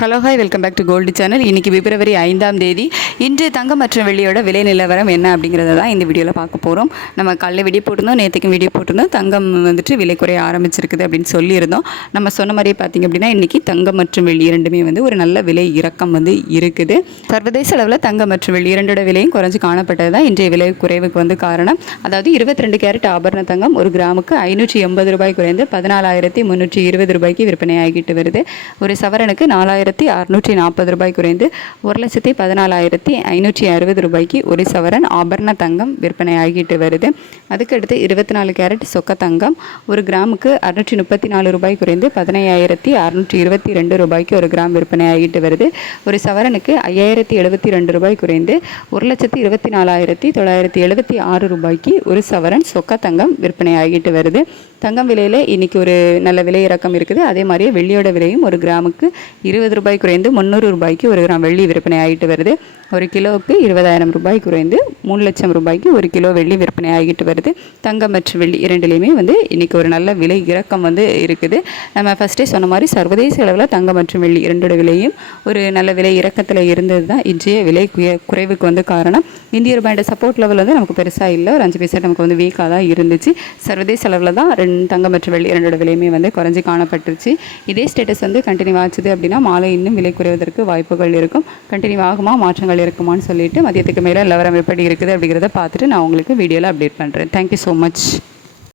Hello hi welcome back to gold channel. இன்றைக்கி February 5ஆம் தேதி. இன்று தங்கம் மற்றும் வெள்ளியோட விலை நிலவரம் என்ன அப்படிங்கிறத தான் இந்த வீடியோவில் பார்க்க போகிறோம். நம்ம காலையில் வீடியோ போட்டிருந்தோம், நேற்றுக்கும் வீடியோ போட்டிருந்தோம். தங்கம் விலை குறைய ஆரம்பிச்சிருக்குது அப்படின்னு சொல்லியிருந்தோம். நம்ம சொன்ன மாதிரியே பார்த்திங்க அப்படின்னா இன்றைக்கி தங்கம் மற்றும் வெள்ளி இரண்டுமே ஒரு நல்ல விலை இறக்கம் இருக்குது. சர்வதேச அளவில் தங்கம் மற்றும் வெள்ளி இரண்டோட விலையும் குறைஞ்சி காணப்பட்டது தான் இன்றைய விலை குறைவுக்கு காரணம். அதாவது 22 கேரட் ஆபரண தங்கம் ஒரு கிராமுக்கு 580 ரூபாய் குறைந்து 14,320 ரூபாய்க்கு விற்பனையாகிட்டு வருது. ஒரு சவரனுக்கு 4,640 ரூபாய் குறைந்து 1,14,560 ரூபாய்க்கு ஒரு சவரன் ஆபரண தங்கம் விற்பனையாகிட்டு வருது. அதுக்கடுத்து 24 கேரட் சொக்க தங்கம் ஒரு கிராமுக்கு 634 ரூபாய் குறைந்து 15,622 ரூபாய்க்கு ஒரு கிராம் விற்பனையாகிட்டு வருது. ஒரு சவரனுக்கு 5,072 ரூபாய் குறைந்து 1,24,976 ரூபாய்க்கு ஒரு சவரன் சொக்க தங்கம் விற்பனையாகிட்டு வருது. தங்கம் விலையில் இன்றைக்கி ஒரு நல்ல விலை இறக்கம் இருக்குது. அதே மாதிரியே வெள்ளியோட விலையும் ஒரு கிராமுக்கு 20 ரூபாய் குறைந்து 300 ரூபாய்க்கு ஒரு கிராம் வெள்ளி விற்பனை ஆகிட்டு வருது. ஒரு கிலோவுக்கு 20,000 ரூபாய் குறைந்து 3 லட்சம் ரூபாய்க்கு ஒரு கிலோ வெள்ளி விற்பனை ஆகிட்டு வருது. தங்கம் மற்றும் வெள்ளி இரண்டுலேயுமே இன்றைக்கி ஒரு நல்ல விலை இறக்கம் இருக்குது. நம்ம ஃபஸ்ட்டே சொன்ன மாதிரி சர்வதேச அளவில் தங்கம் மற்றும் வெள்ளி இரண்டோட விலையும் ஒரு நல்ல விலை இறக்கத்தில் இருந்தது தான் இன்றைய விலை குறைவுக்கு காரணம். இந்திய ரூபாயோட சப்போர்ட் லெவல் நமக்கு பெருசாக இல்லை, ஒரு 5% நமக்கு வீக்காக தான் இருந்துச்சு. சர்வதேச அளவில் தான் தங்கம் மற்றும் வெள்ளி இரண்டோட விலையுமே குறைஞ்சி காணப்பட்டுருச்சு. இதே ஸ்டேட்டஸ் கண்டினியூ ஆச்சுது அப்படின்னா மாலை இன்னும் விலை குறைவதற்கு வாய்ப்புகள் இருக்கும். கண்டினியூ ஆகுமா, மாற்றங்கள் இருக்குமான்னு சொல்லிட்டு மதியத்துக்கு மேலே நிலவரம் எப்படி இருக்குது அப்படிங்கிறத பார்த்துட்டு நான் உங்களுக்கு வீடியோவில் அப்டேட் பண்ணுறேன். Thank you so much.